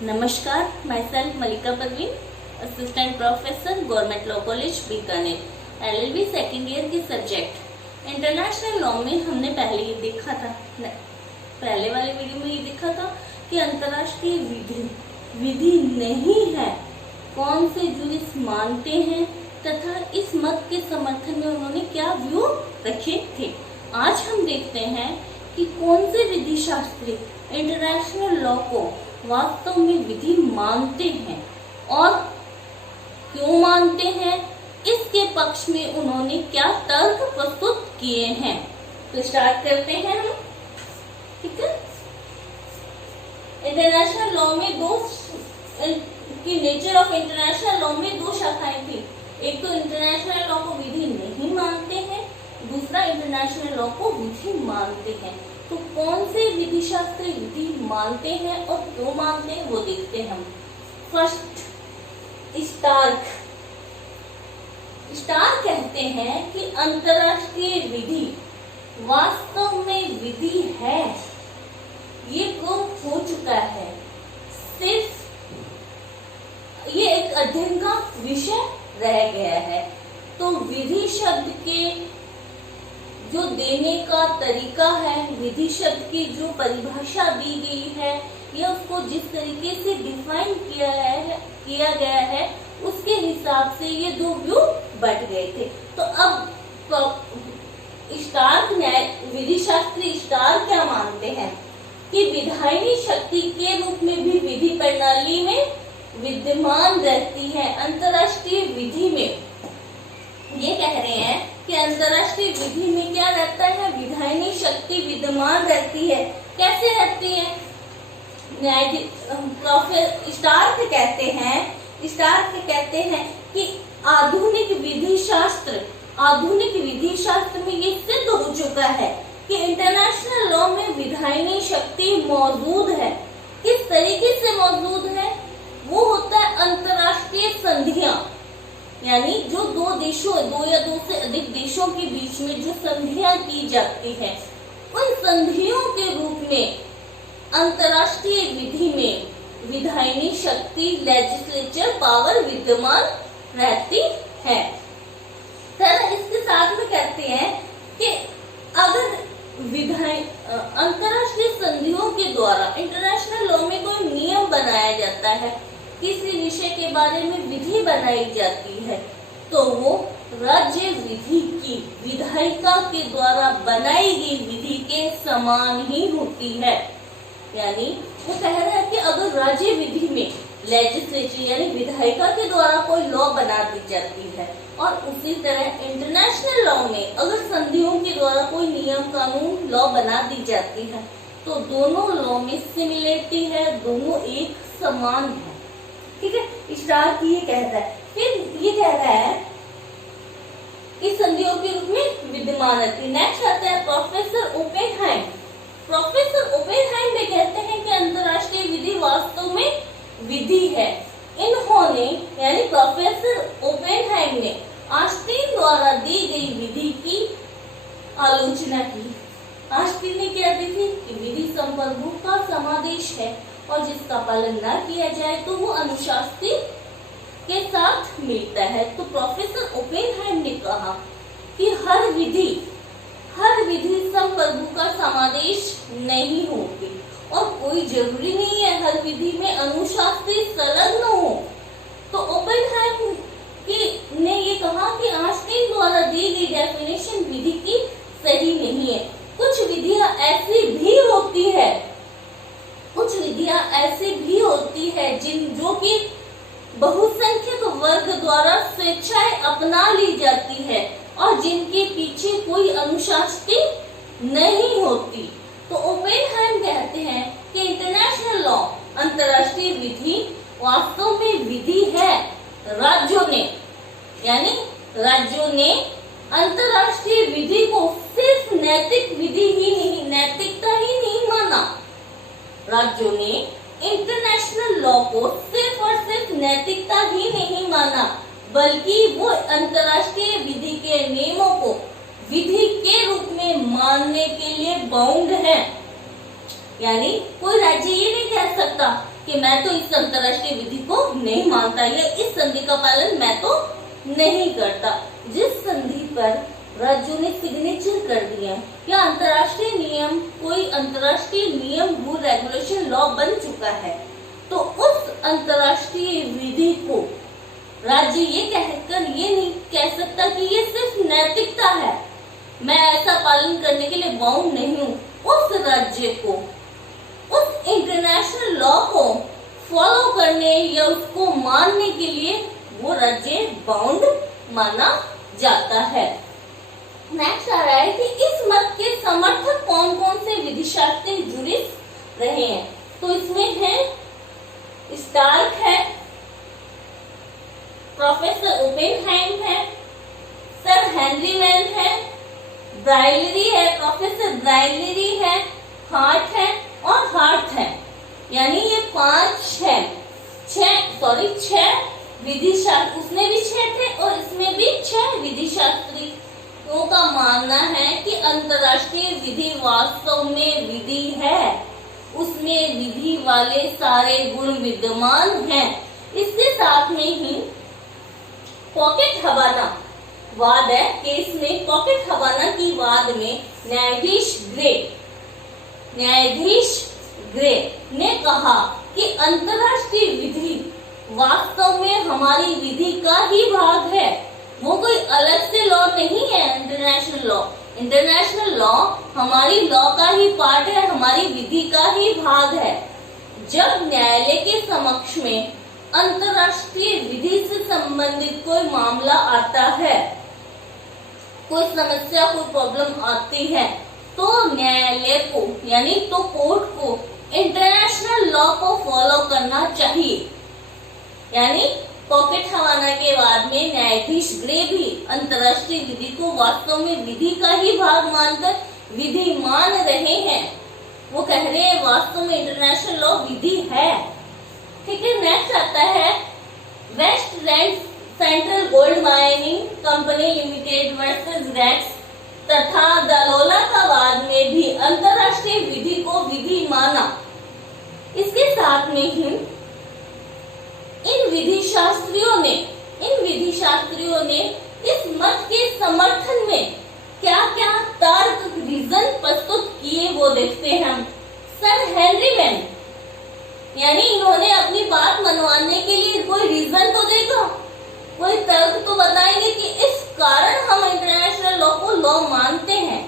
नमस्कार, myself Malika Parveen, assistant professor, government law college Bikaner, LLB second year की subject international law में हमने पहले ये देखा था, पहले वाले वीडियो में ये देखा था कि अंतर्राष्ट्रीय विधि नहीं है, कौन से जुरिस मानते हैं तथा इस मत के समर्थन में उन्होंने क्या व्यू रखे थे। आज हम देखते हैं कि कौन से विधि शास्त्री इंटरनेशनल लॉ को वास्तव में विधि मानते हैं और क्यों मानते हैं, इसके पक्ष में उन्होंने क्या तर्क प्रस्तुत किए हैं। तो स्टार्ट करते हैं हम, ठीक है। इंटरनेशनल लॉ में की नेचर ऑफ इंटरनेशनल लॉ में दो शाखाएं थी। एक तो इंटरनेशनल लॉ को विधि नहीं मानते हैं, दूसरा इंटरनेशनल लॉ को विधि मानते हैं। तो कौन से विधि शास्त्री विधि मानते हैं और क्यों मानते हैं वो देखते हैं हम। फर्स्ट, स्टार्क कहते हैं कि अंतरराष्ट्रीय विधि वास्तव में विधि है, ये प्रूव हो चुका है, सिर्फ ये एक अध्ययन का विषय रह गया है। तो विधि शब्द के जो देने का तरीका है, विधि शब्द की जो परिभाषा दी गई है, या उसको जिस तरीके से डिफाइन किया गया है उसके हिसाब से ये दो व्यू बट गए थे। तो अब विधि शास्त्री स्टार्क क्या मानते हैं कि विधायनी शक्ति के रूप में भी विधि प्रणाली में विद्यमान रहती है। अंतरराष्ट्रीय विधि में ये कह रहे हैं कि अंतरराष्ट्रीय विधि में क्या रहता है, विधायनी शक्ति विद्यमान रहती है। कैसे रहती है? स्टार्क कहते हैं कि आधुनिक विधि शास्त्र में ये सिद्ध हो चुका है कि इंटरनेशनल लॉ में विधायनी शक्ति मौजूद है। किस तरीके से मौजूद है? वो होता है अंतरराष्ट्रीय संधियां, यानी जो दो या दो से अधिक देशों के बीच में जो संधियां की जाती है, उन संधियों के रूप में अंतरराष्ट्रीय विधि में विधायनी शक्ति, लेजिस्लेचर पावर विद्यमान रहती है। इसके साथ में कहते हैं कि अगर अंतरराष्ट्रीय संधियों के द्वारा इंटरनेशनल लॉ में कोई नियम बनाया जाता है, किसी विषय के बारे में विधि बनाई जाती है, तो वो राज्य विधि की विधायिका के द्वारा बनाई गई विधि के समान ही होती है। यानी वो कह रहा है कि अगर राज्य विधि में लेजिस्लेचर यानी विधायिका के द्वारा कोई लॉ बना दी जाती है, और उसी तरह इंटरनेशनल लॉ में अगर संधियों के द्वारा कोई नियम कानून लॉ बना दी जाती है, तो दोनों लॉ में सिमिलरिटी है, दोनों एक समान है। ठीक है, स्टार्क ये कहता है। फिर ये कह रहा है कि संधियों के रूप में विद्यमान रहती है। नेक्स्ट आता है प्रोफेसर ओपेनहाइम। प्रोफेसर ओपेनहाइम में कहते हैं कि अंतरराष्ट्रीय विधि वास्तव में विधि है। इन्होंने यानी प्रोफेसर ओपेनहाइम ने ऑस्टिन द्वारा दी गई विधि की आलोचना की। ऑस्टिन ने क्या दी थी कि विधि संप्रभु का समादेश है और जिसका पालन न किया जाए तो वो अनुशास्त्री के साथ मिलता है। तो प्रोफेसर ओपेनहाइम ने कहा कि हर विधि संप्रभु का समादेश नहीं होती और कोई जरूरी नहीं है हर विधि में अनुशास्त्री संलग्न हो। तो ओपेनहाइम ने ये कहा कि ऑस्टिन द्वारा दी गई डेफिनेशन विधि की सही नहीं है। कुछ विधियां ऐसी भी होती है जो कि बहुसंख्यक वर्ग द्वारा स्वेच्छाएं अपना ली जाती है और जिनके पीछे कोई अनुशास्त्री नहीं होती। तो ओपेनहाइम कहते हैं कि इंटरनेशनल लॉ अंतरराष्ट्रीय विधि वास्तव में विधि है। राज्यों ने अंतरराष्ट्रीय विधि को सिर्फ नैतिकता ही नहीं माना। राज्यों ने इंटरनेशनल लॉ को सिर्फ और सिर्फ नैतिकता ही नहीं माना, बल्कि वो अंतरराष्ट्रीय विधि के नियमों को विधि के रूप में मानने के लिए बाउंड है। यानी कोई राज्य ये नहीं कह सकता कि मैं तो इस अंतर्राष्ट्रीय विधि को नहीं मानता या इस संधि का पालन मैं तो नहीं करता। जिस संधि पर राज्यों ने सिग्नेचर कर दिया या अंतर्राष्ट्रीय नियम, कोई अंतर्राष्ट्रीय नियम, रूल, रेगुलेशन, लॉ बन चुका है, तो उस अंतर्राष्ट्रीय विधि को राज्य ये कहकर ये नहीं कह सकता कि ये सिर्फ नैतिकता है, मैं ऐसा पालन करने के लिए बाउंड नहीं हूँ। उस राज्य को उस इंटरनेशनल लॉ को फॉलो करने या उसको मानने के लिए वो राज्य बाउंड माना जाता है। नेक्स्ट आ रहा है कि इस मत के समर्थक कौन कौन से विधिशास्त्री जूरिस्ट रहे हैं। तो इसमें है स्टार्क है, प्रोफेसर ओपेनहाइम है, सर हेनरी मैन है, ब्राइलरी है, प्रोफेसर ब्राइलरी है, हार्ट है और हार्ट है। यानी ये छह विधिशास्त्री, उसमें भी 6 थे और इसमें भी 6 विधिशास्त्रियों का मानना है कि अंतर्राष्ट्रीय विधि वास्तव में विधि है, उसमें विधि वाले सारे गुण विद्यमान हैं। इसके साथ में ही पॉकेट हवाना वाद है कि इसमें पॉकेट हवाना की वाद में न्यायाधीश ग्रे ने कहा कि अंतर्राष्ट्रीय विधि वास्तव में हमारी विधि का ही भाग है, वो कोई अलग से लॉ नहीं है। इंटरनेशनल लॉ हमारी लॉ का ही पार्ट है, हमारी विधि का ही भाग है। जब न्यायालय के समक्ष में अंतर्राष्ट्रीय विधि से संबंधित कोई मामला आता है, कोई समस्या, कोई प्रॉब्लम आती है, तो न्यायालय को यानी तो कोर्ट को इंटरनेशनल लॉ को फॉलो करना चाहिए। यानी पॉकेट हवाना के बाद में न्यायाधीश ग्रे भी अंतर्राष्ट्रीय विधि को वास्तव में विधि का ही भाग मानकर विधि मान रहे हैं। वो कह रहे हैं वास्तव में इंटरनेशनल लॉ विधि है। ठीक है, नेक्स्ट आता है West Land Central Gold Mining Company Limited versus Rex तथा दलोला का वाद में भी अंतर्राष्ट्रीय विधि को विधि माना। इसके साथ में ही इन विधिशास्त्रियों ने इस मत के समर्थन में क्या क्या तर्क, रीजन प्रस्तुत किए वो देखते हैं हम। सर हेनरी मैन, यानी इन्होंने अपनी बात मनवाने के लिए कोई रीजन तो देगा, कोई तर्क तो बताएंगे कि इस कारण हम इंटरनेशनल लॉ को लॉ मानते हैं,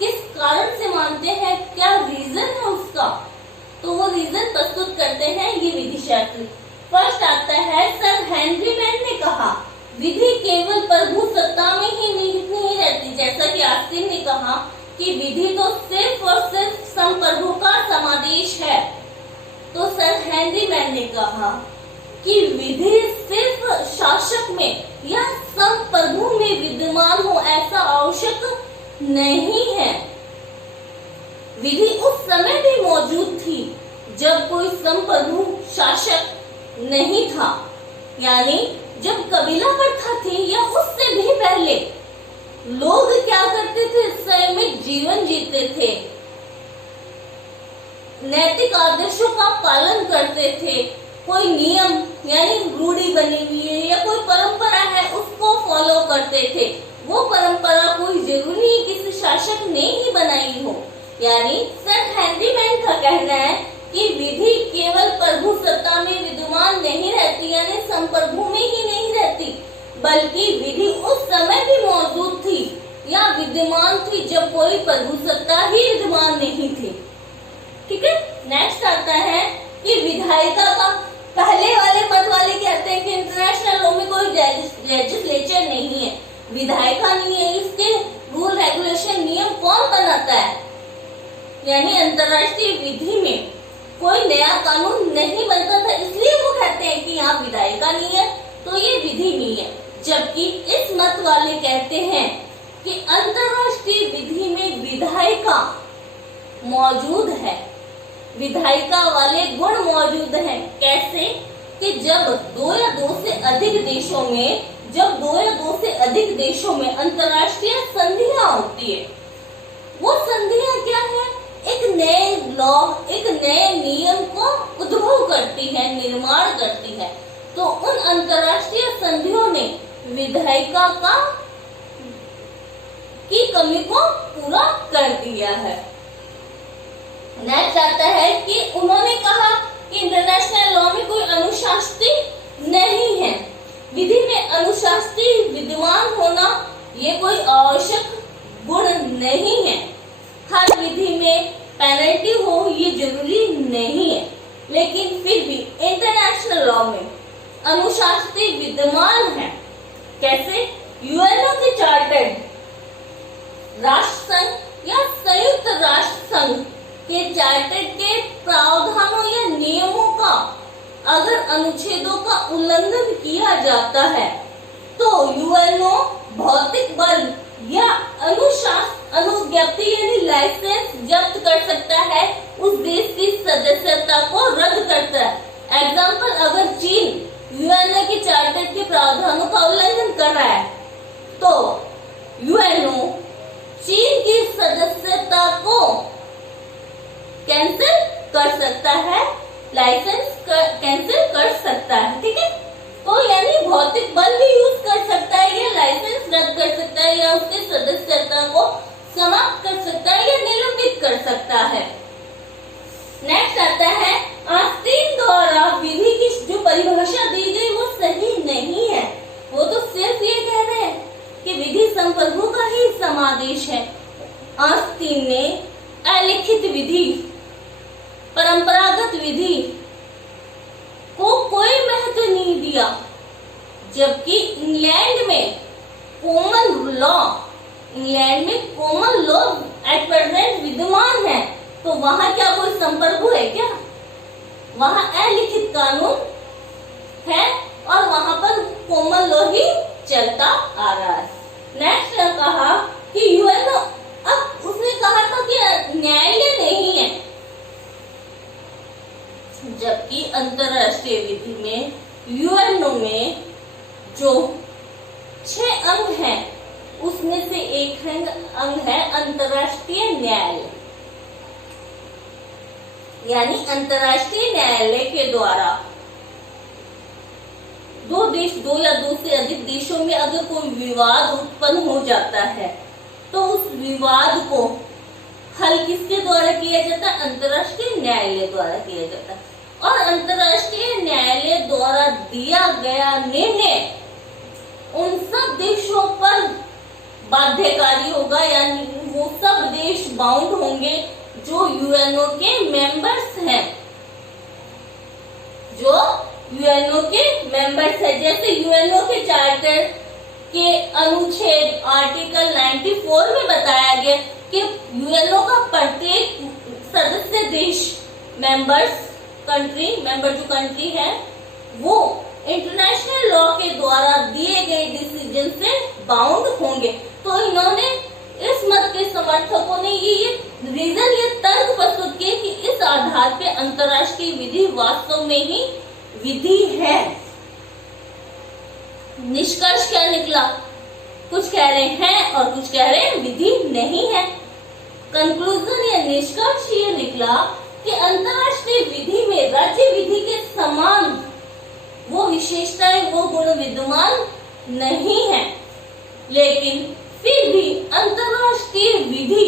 किस कारण से मानते हैं, क्या रीजन है उसका, तो वो रीजन प्रस्तुत करते हैं ये विधिशास्त्री। फर्स्ट आता है सर हेनरी मैन ने कहा विधि केवल प्रभु सत्ता में ही नहीं रहती, जैसा कि आस्तीन ने कहा कि विधि तो सिर्फ और सिर्फ संप्रभु का समादेश है। तो सर हेनरी मैन ने कहा कि विधि सिर्फ शासक में या संप्रभु में विद्यमान हो ऐसा आवश्यक नहीं है। विधि उस समय भी मौजूद थी जब कोई संप्रभु शासक नहीं था, यानी जब कबीला प्रथा थी या उससे भी पहले लोग क्या करते थे, स्वयं में जीवन जीते थे, नैतिक आदर्शों का पालन करते थे, कोई नियम यानी रूढ़ी बनी हुई है या कोई परंपरा है उसको फॉलो करते थे। वो परंपरा कोई जरूरी नहीं किसी शासक ने ही बनाई हो। यानी सर हेनरी मैन का कहना है कि विधि केवल प्रभु सत्ता में विद्यमान नहीं रहती, यानी संप्रभु में ही नहीं रहती, बल्कि विधि उस समय भी मौजूद थी या विद्यमान थी जब कोई प्रभु सत्ता ही विद्यमान नहीं थी। ठीक है, नेक्स्ट आता है कि विधायिका का, पहले वाले मत वाले कहते हैं कि इंटरनेशनल लॉ में कोई लेजिस्लेचर नहीं है, विधायिका नहीं है, इसके रूल रेगुलेशन नियम कौन बनाता है, यानी अंतर्राष्ट्रीय विधि में कोई नया कानून नहीं बनता था, इसलिए वो कहते हैं कि यहाँ विधायिका नहीं है तो ये विधि नहीं है। जबकि इस मत वाले कहते हैं कि अंतर्राष्ट्रीय विधि में विधायिका मौजूद है, विधायिका वाले गुण मौजूद हैं। कैसे कि जब दो या दो से अधिक देशों में अंतर्राष्ट्रीय संधियां होती है, वो संधियां क्या है, एक नए लॉ, एक नए नियम को उद्भव करती है, निर्माण करती है। तो उन अंतरराष्ट्रीय संधियों ने विधायिका की कमी को पूरा कर दिया है। नेक्स्ट आता है कि उन्होंने कहा कि इंटरनेशनल लॉ में कोई अनुशास्त्री नहीं है। विधि में अनुशास्त्री विद्वान होना ये कोई आवश्यक गुण नहीं है। हर विधि में पेनल्टी हो ये जरूरी नहीं है, लेकिन फिर भी इंटरनेशनल लॉ में अनुशास्त्री विद्यमान है। कैसे? यूएनओ के चार्टर्ड राष्ट्र संघ या संयुक्त राष्ट्र संघ के चार्टर के प्रावधानों या नियमों का अगर अनुच्छेदों का उल्लंघन किया जाता है तो यूएनओ भौतिक बल या अनुज्ञप्ति यानी लाइसेंस जब्त कर सकता है, उस देश की सदस्यता को रद्द करता है। एग्जाम्पल, अगर चीन यूएनओ के चार्टर के प्रावधानों का उल्लंघन कर रहा है तो यूएनओ चीन की सदस्यता को कैंसिल कर सकता है, लाइसेंस कैंसिल कर सकता है। ठीक है, तो यानी भौतिक बल भी यूज कर सकता है, या लाइसेंस रद्द कर सकता है, या उसकी सदस्यता को समाप्त कर सकता है, या निलंबित कर सकता है। नेक्स्ट आता है, आस्तीन द्वारा विधि की जो परिभाषा दी गई वो सही नहीं है। वो तो सिर्फ ये कह रहे हैं कि विधि संप्रभु का ही समादेश है। आस्तीन ने अलिखित विधि, परंपरागत विधि को कोई महत्व नहीं दिया, जबकि इंग्लैंड में कॉमन लॉ एट प्रेजेंट विद्यमान है। तो वहां क्या कोई संप्रभु है क्या? वहां अलिखित कानून है और वहां पर कॉमन लॉ ही चलता आ रहा है। नेक्स्ट कहा कि यूएनओ, अब उसने कहा था कि न्यायालय नहीं है, जबकि अंतरराष्ट्रीय विधि में यूएनओ में जो 6 अंग हैं उसमें से एक अंग है अंतरराष्ट्रीय न्यायालय। यानी अंतरराष्ट्रीय न्यायालय के द्वारा दो या दो से अधिक देशों में अगर कोई विवाद उत्पन्न हो जाता है तो उस विवाद को हल किसके द्वारा किया जाता है? अंतरराष्ट्रीय न्यायालय द्वारा किया जाता है। और अंतरराष्ट्रीय न्यायालय द्वारा दिया गया निर्णय उन सब देशों पर बाध्यकारी होगा, यानी वो सब देश बाउंड होंगे जो यूएनओ के मेंबर्स हैं, जो यूएनओ के मेंबर्स है। जैसे यूएनओ के चार्टर के अनुच्छेद आर्टिकल 94 में बताया गया कि यूएनओ का प्रत्येक सदस्य देश मेंबर जो कंट्री है वो इंटरनेशनल लॉ के द्वारा दिए गए डिसीजन से बाउंड होंगे। तो इन्होंने इस मत के समर्थकों ने ये तर्क प्रस्तुत किए कि इस आधार पे अंतरराष्ट्रीय विधि वास्तव में ही विधि है। निष्कर्ष क्या निकला? कुछ कह रहे हैं और कुछ कह रहे हैं विधि नहीं है। कंक्लूजन या निष्कर्ष ये निकला कि अंतरराष्ट्रीय विधि में राज्य विधि के समान वो विशेषताएं, वो गुण विद्यमान नहीं है, लेकिन फिर भी अंतरराष्ट्रीय विधि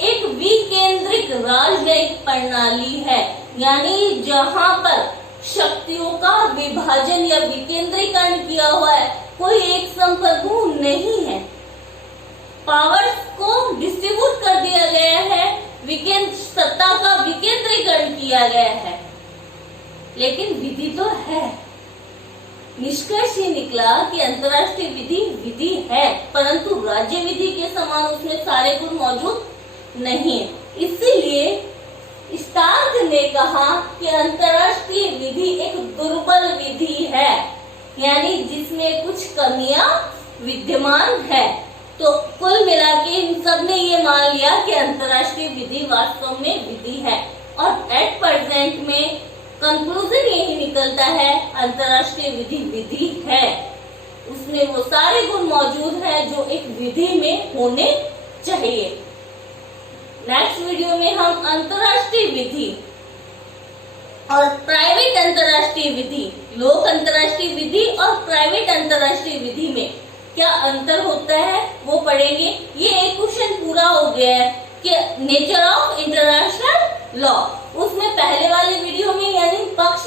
एक विकेंद्रित राजनयिक प्रणाली है, यानी जहां पर शक्तियों का विभाजन या विकेंद्रीकरण किया हुआ है, कोई एक संप्रभु नहीं है। पावर्स को डिस्ट्रीब्यूट कर दिया गया है, सत्ता का विकेंद्रीकरण किया गया है, लेकिन विधि तो है। निष्कर्ष ये निकला कि अंतरराष्ट्रीय विधि है, परंतु राज्य विधि के समान उसमें सारे गुण मौजूद नहीं है। इसीलिए स्टार्क ने कहा कि अंतरराष्ट्रीय विधि एक दुर्बल विधि है, यानी जिसमें कुछ कमियां विद्यमान है। तो कुल मिला के इन सब ने ये मान लिया कि अंतरराष्ट्रीय विधि वास्तव में विधि है, और एट प्रेजेंट में कंक्लूजन यही निकलता है अंतरराष्ट्रीय विधि है। उसमें वो सारे गुण मौजूद हैं जो एक विधि में होने चाहिए। नेक्स्ट वीडियो में हम अंतर्राष्ट्रीय विधि और प्राइवेट अंतर्राष्ट्रीय विधि, लोक अंतर्राष्ट्रीय विधि और प्राइवेट अंतर्राष्ट्रीय विधि में क्या अंतर होता है वो पढ़ेंगे। ये एक क्वेश्चन पूरा हो गया है कि नेचर ऑफ इंटरनेशनल लॉ। उसमें पहले वाले वीडियो में यानी विपक्ष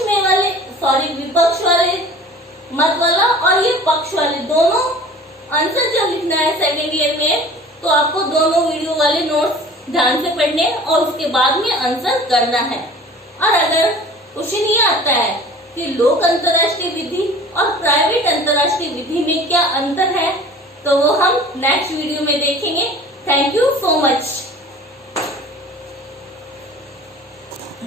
वाले मत वाला और ये पक्ष वाले दोनों आंसर जब लिखना है सेकेंड ईयर में तो आपको दोनों वीडियो वाले नोट्स ध्यान से पढ़ने और उसके बाद में आंसर करना है। और अगर क्वेश्चन ये आता है कि लोक अंतर्राष्ट्रीय विधि और प्राइवेट अंतर्राष्ट्रीय विधि में क्या अंतर है तो वो हम नेक्स्ट वीडियो में देखेंगे। Thank you so much.